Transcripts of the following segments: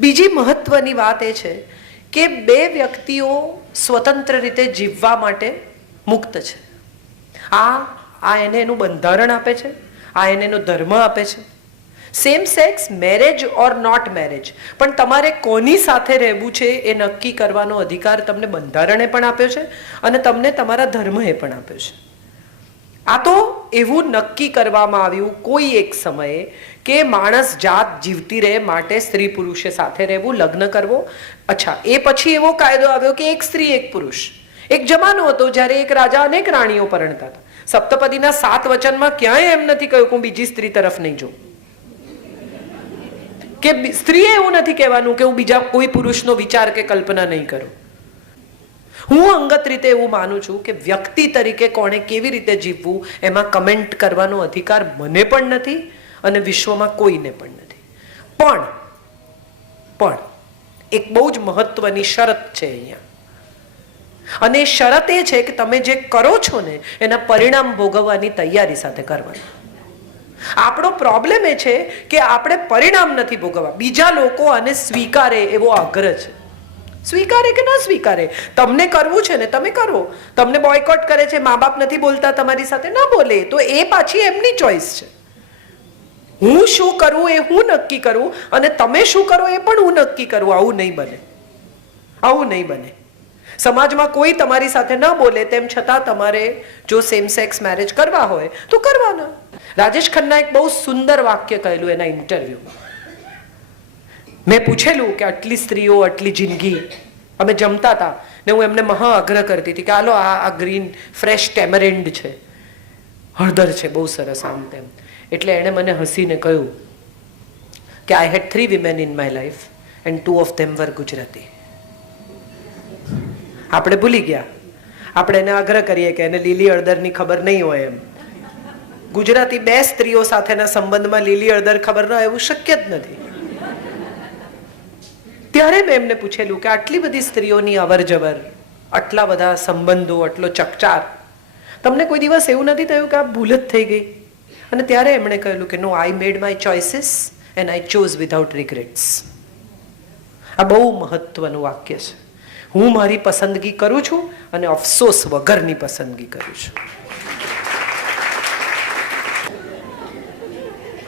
બીજી મહત્વની વાત એ છે કે બે વ્યક્તિઓ સ્વતંત્ર રીતે જીવવા માટે મુક્ત છે. આ આ એને એનું બંધારણ આપે છે, આ એને એનો ધર્મ આપે છે. Same sex marriage or not marriage પણ તમારે કોની સાથે રહેવું છે એ નક્કી કરવાનો અધિકાર તમને બંધારણે પણ આપ્યો છે અને તમને તમારા ધર્મએ પણ આપ્યો છે. આ તો એવું નક્કી કરવામાં આવ્યું કોઈ એક સમયે કે માણસ જાત જીવતી રહે માટે સ્ત્રી પુરુષે સાથે રહેવું, લગ્ન કરવો. અચ્છા, એ પછી એવો કાયદો આવ્યો કે એક સ્ત્રી, એક પુરુષ. એક જમાનો હતો જ્યારે એક રાજા અનેક રાણીઓ પરણતા હતા. સપ્તપદીના સાત વચનમાં ક્યાંય એમ નથી કહ્યું કે હું બીજી સ્ત્રી તરફ નહીં જોઉં. કે સ્ત્રીએ એવું નથી કહેવાનું કે હું બીજા કોઈ પુરુષનો વિચાર કે કલ્પના નહીં કરું. હું અંગત રીતે એવું માનું છું કે વ્યક્તિ તરીકે કોણે કેવી રીતે જીવવું, એમાં કમેન્ટ કરવાનો અધિકાર મને પણ નથી અને વિશ્વમાં કોઈને પણ નથી. પણ પણ, એક બહુ જ મહત્વની શરત છે અહીંયા. અને શરત એ છે કે તમે જે કરો છો ને, એના પરિણામ ભોગવવાની તૈયારી સાથે કરવાનું. આપણો પ્રોબ્લેમ એ છે કે આપણે પરિણામ નથી ભોગવવા. બીજા લોકો આને સ્વીકારે એવો આગ્રહ છે. સ્વીકારે કે ના સ્વીકારે? તમને કરવું છે ને તમે કરો. તમને બોયકોટ કરે છે મા બાપ નથી બોલતા તમારી સાથે, ના બોલે. તો એ પાછી એમની ચોઈસ છે. હું શું કરું એ હું નક્કી કરું અને તમે શું કરો એ પણ હું નક્કી કરું. આવું નહીં બને. આવું નહીં બને. સમાજમાં કોઈ તમારી સાથે ન બોલે, તેમ છતાં તમારે જો સેમ સેક્સ મેરેજ કરવા હોય તો કરવાના. રાજેશ ખન્ના એક બહુ સુંદર વાક્ય કહેલું એના ઇન્ટરવ્યુમાં મેં પૂછેલું કે આટલી સ્ત્રીઓ, આટલી જિંદગી. અમે જમતા હતા ને હું એમને મહા આગ્રહ કરતી હતી કે હાલો, આ આ ગ્રીન ફ્રેશ ટેમરેન્ડ છે. હળદર છે, બહુ સરસ આમ તેમ. એટલે એણે મને હસીને કહ્યું કે I had three women in my life and two of them were Gujarati. આપણે ભૂલી ગયા. આપણે એને આગ્રહ કરીએ કે એને લીલી હળદરની ખબર નહીં હોય એમ. ગુજરાતી બે સ્ત્રીઓ સાથેના સંબંધમાં લીલી હળદર ખબર ન એવું શક્ય જ નથી. ત્યારે મેં એમને પૂછેલું કે આટલી બધી સ્ત્રીઓની અવર જવર આટલા બધા સંબંધો, આટલો ચકચાર. તમને કોઈ દિવસ એવું નથી થયું કે આ ભૂલ જ થઈ ગઈ? અને ત્યારે એમણે કહેલું કે no I made my choices and I chose without regrets આ બહુ મહત્વનું વાક્ય છે. હું મારી પસંદગી કરું છું અને અફસોસ વગરની પસંદગી કરું છું.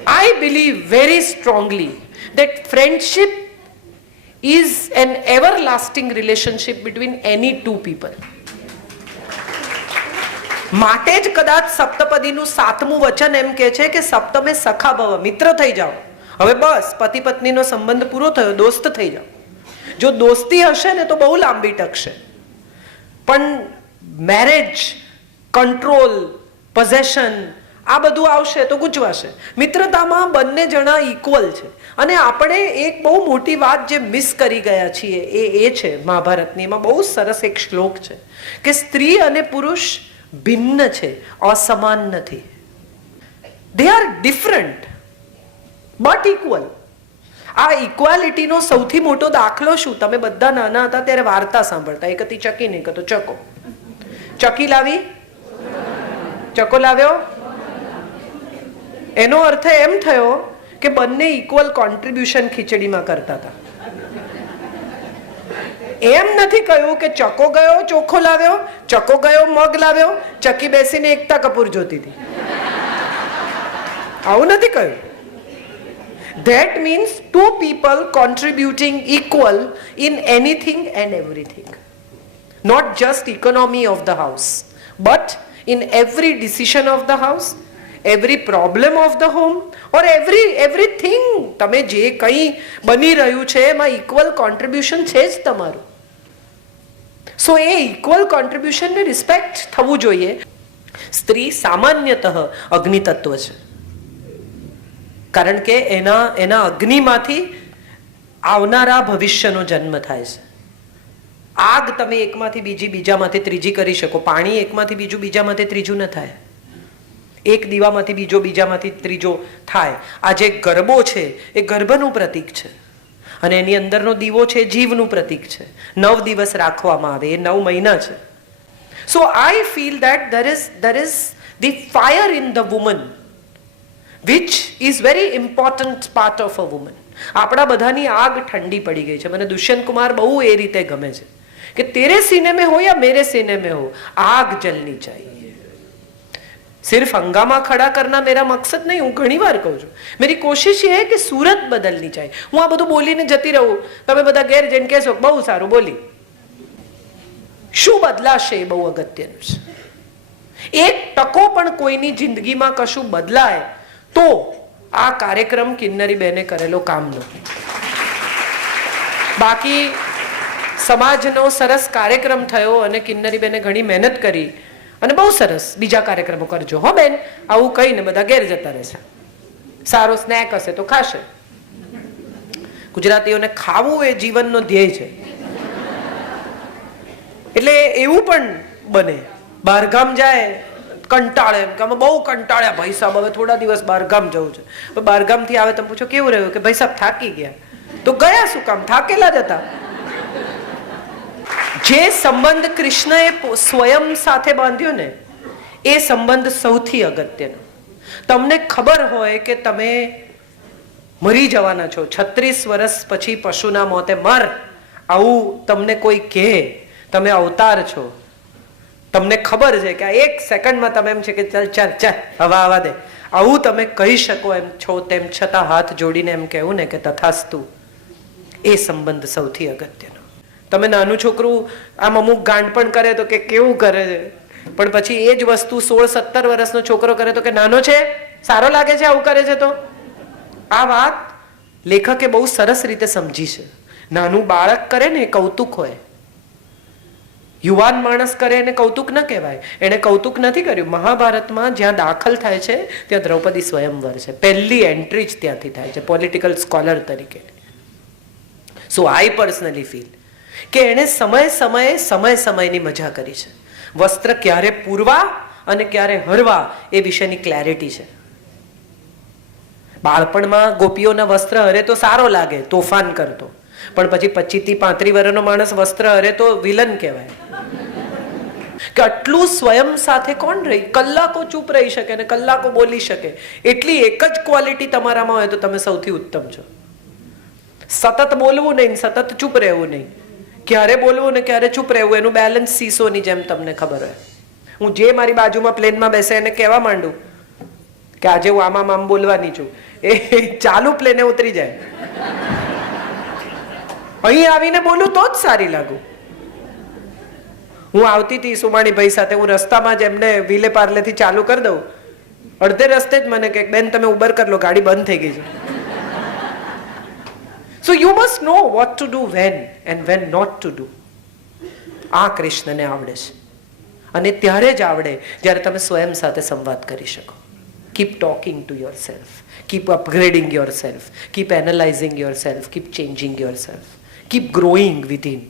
I believe very strongly that friendship is an everlasting relationship between any two people. માટે જ કદાચ સપ્તપદીનું સાતમું વચન એમ કે છે કે સપ્તમે સખા ભવ, મિત્ર થઈ જાઓ. હવે બસ, પતિ પત્નીનો સંબંધ પૂરો થયો, દોસ્ત થઈ જાઓ. જો દોસ્તી હશે ને તો બહુ લાંબી ટકશે. પણ મેરેજ કંટ્રોલ પોઝેશન આ બધું આવશે તો ગુજવાશે. મિત્રતામાં બંને જણા ઇક્વલ છે. અને આપણે એક બહુ મોટી વાત જે મિસ કરી ગયા છીએ એ એ છે મહાભારતની. એમાં બહુ સરસ એક શ્લોક છે કે સ્ત્રી અને પુરુષ ભિન્ન છે, અસમાન નથી. They are different but equal આ ઇક્વાલિટીનો સૌથી મોટો દાખલો શું? તમે બધા નાના હતા ત્યારે વાર્તા સાંભળતા. એક હતી ચકી નહીં કતો ચકો. ચકી લાવી? ચકો લાવ્યો? એનો અર્થ એમ થયો કે બંને ઇક્વલ કોન્ટ્રીબ્યુશન ખીચડીમાં કરતા હતા એમ નથી કહ્યું કે ચકો ગયો ચોખ્ખો લાવ્યો ચકો ગયો મગ લાવ્યો ચકી બેસીને એકતા કપૂર જોતી હતી આવું નથી કહ્યું That means two people contributing equal in anything and everything. Not just economy of the house, but in every decision of the house, every problem of the home or every everything તમે જે કંઈ બની રહ્યું છે, એમાં equal contribution છે જ તમારું. સો એ ઇક્વલ કોન્ટ્રીબ્યુશનને રિસ્પેક્ટ થવું જોઈએ. સ્ત્રી સામાન્યતઃ અગ્નિ તત્વ છે. કારણ કે એના એના અગ્નિમાંથી આવનારા ભવિષ્યનો જન્મ થાય છે. આગ તમે એકમાંથી બીજી, બીજામાંથી ત્રીજી કરી શકો. પાણી એકમાંથી બીજું, બીજામાંથી ત્રીજું ન થાય. એક દીવામાંથી બીજો, બીજામાંથી ત્રીજો થાય. આ જે ગરબો છે, એ ગર્ભનું પ્રતીક છે. અને એની અંદરનો દીવો છે, જીવનું પ્રતીક છે. નવ દિવસ રાખવામાં આવે, એ નવ મહિના છે. So I feel that there is there is the fire in the woman which is very important part of a woman આપણા બધાની આગ ઠંડી પડી ગઈ છે. મને દુષ્યંત કુમાર બહુ એ રીતે ગમે છે. કે તેરે સિનેમે હો યા મેરે સિનેમે હો? આગ જલની ચાહીએ. सिर्फ हंगामा खड़ा करना मेरा मकसद नहीं હું ઘણી વાર કહું છું મેરી કોશિશ એ હે કે સુરત બદલની चाहिए હું આ બધું બોલીને જતી રહું તમે બધા ઘેર જઈને કહેશો કે બહુ સારું બોલી શું બદલાશે એ બહુ અગત્યનું છે એક ટકો પણ કોઈની જિંદગીમાં કશું બદલાય તો આ કાર્યક્રમ કિન્નરી બેને કરેલો કામનો બાકી સમાજનો સરસ કાર્યક્રમ થયો અને કિન્નરી બેને ઘણી મહેનત કરી અને બહુ સરસ. બીજા કાર્યક્રમો કરજો. હો બેન? આવું કહીને બધા ઘેર જતા રહેશે સારો સ્નેક હશે તો ખાશે. ગુજરાતીઓને ખાવું એ જીવનનો ધ્યેય છે. એટલે એવું પણ બને. બહારગામ જાય, કંટાળે એમ કે અમે બહુ કંટાળ્યા ભાઈ સાહેબ. હવે થોડા દિવસ બહારગામ જવું છે. બહારગામથી આવે તમે પૂછો, કેવું રહ્યું? કે ભાઈ સાહેબ થાકી ગયા. તો ગયા શું કામ? થાકેલા જ હતા. જે સંબંધ કૃષ્ણએ સ્વયં સાથે બાંધ્યો ને, એ સંબંધ સૌથી અગત્યનો. તમને ખબર હોય કે તમે મરી જવાના છો, છત્રીસ વર્ષ પછી પશુના મોતે મર, આવું તમને કોઈ કહે, તમે અવતાર છો. તમને ખબર છે કે એક સેકન્ડમાં તમે એમ છે કે ચાલ ચાલ ચાલ, હવા આવા દે. આવું તમે કહી શકો એમ છો, તેમ છતાં હાથ જોડીને એમ કહેવું ને કે તથાસ્તુ, એ સંબંધ સૌથી અગત્યનો. તમે નાનું છોકરું આમ અમુક ગાંડ પણ કરે તો કે કેવું કરે? છે પણ પછી એ જ વસ્તુ સોળ સત્તર વર્ષનો છોકરો કરે તો કે નાનો છે? સારો લાગે છે આવું કરે છે તો? આ વાત લેખકે બહુ સરસ રીતે સમજી છે. નાનું બાળક કરે ને કૌતુક હોય. યુવાન માણસ કરે એને કૌતુક ન કહેવાય. એણે કૌતુક નથી કર્યું. મહાભારતમાં જ્યાં દાખલ થાય છે, ત્યાં દ્રૌપદી સ્વયંવર છે. પહેલી એન્ટ્રી જ ત્યાંથી થાય છે પોલિટિકલ સ્કોલર તરીકે. સો આઈ પર્સનલી ફીલ કે એણે સમય સમયે સમય સમયની મજા કરી છે. વસ્ત્ર ક્યારે પૂરવા અને ક્યારે હરવા એ વિશેની ક્લેરિટી છે. બાળપણમાં ગોપીઓના વસ્ત્ર હરે તો સારો લાગે, તોફાન કરતો. પણ પછી પચીસથી પાંત્રીસ વર્ષનો માણસ વસ્ત્ર હરે તો વિલન કહેવાય. કે આટલું સ્વયં સાથે કોણ રહી? કલાકો ચૂપ રહી શકે અને કલાકો બોલી શકે. એટલી એક જ ક્વોલિટી તમારામાં હોય તો તમે સૌથી ઉત્તમ છો. સતત બોલવું નહીં, સતત ચૂપ રહેવું નહીં. ક્યારે બોલવું ને ક્યારે ચૂપ રહેવું, એનું બેલેન્સ સીસોની જેમ તમને ખબર હોય. હું જે મારી બાજુમાં પ્લેનમાં બેસે એને કહેવા માંડું કે આજે હું આમાં આમ બોલવાની છું. એ ચાલુ પ્લેને ઉતરી જાય. અહીં આવીને બોલું તો જ સારી લાગુ. હું આવતી હતી સુમાણી ભાઈ સાથે, હું રસ્તામાં જ એમને વિલે પાર્લેથી ચાલુ કરી દઉં. અડધે રસ્તે જ મને કે, બેન, તમે ઉબર કરી લો, ગાડી બંધ થઈ ગઈ છે. So you must know what to do when and when not to do આ કૃષ્ણને આવડે છે. અને ત્યારે જ આવડે જ્યારે તમે સ્વયં સાથે સંવાદ કરી શકો. Keep talking to yourself keep upgrading yourself keep analysing yourself keep changing yourself keep growing within